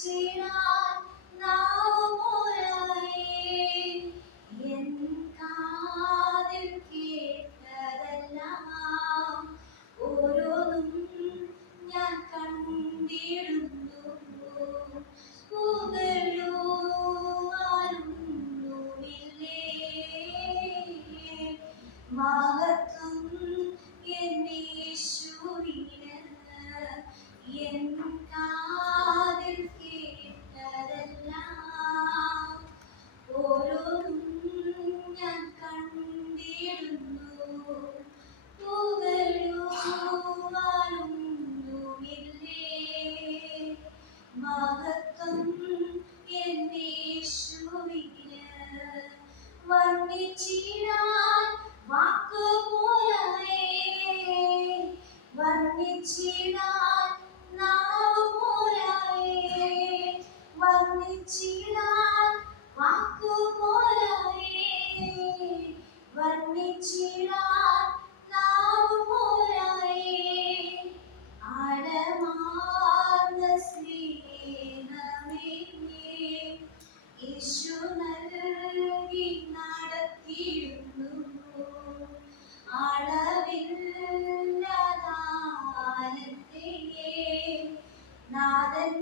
വർണ്ണിച്ചിടാൻ നാവ് പോരായേ. എൻ കാതിൽ കേട്ടതെല്ലാം ഓരോന്നും ഞാൻ കണ്ടിടുന്നു. പുകഴുവാനൊന്നുമില്ലേ മഹത്വം എന്നേശുവിന്. എൻ കാതിൽ കേട്ടതെല്ലാം ഓരോന്നും ഞാൻ കണ്ടിടുന്നു. പുകഴുവാനൊന്നുമില്ലേ മഹത്വം എന്നേശുവിന്. വർണ്ണിച്ചിടാൻ വാക്ക് പോരായേ. വർണ്ണിച്ചിടാൻ നാവ് പോരായേ. വർണ്ണിച്ചിടാൻ വാക്ക് പോരായേ. വർണ്ണിച്ചിടാൻ നാവ് പോരായേ. ആഴമാർന്ന സ്നേഹമേ യേശു നൽകി നടത്തിയിടുന്നു. അളവില്ലാതാനത്തെ നാഥൻ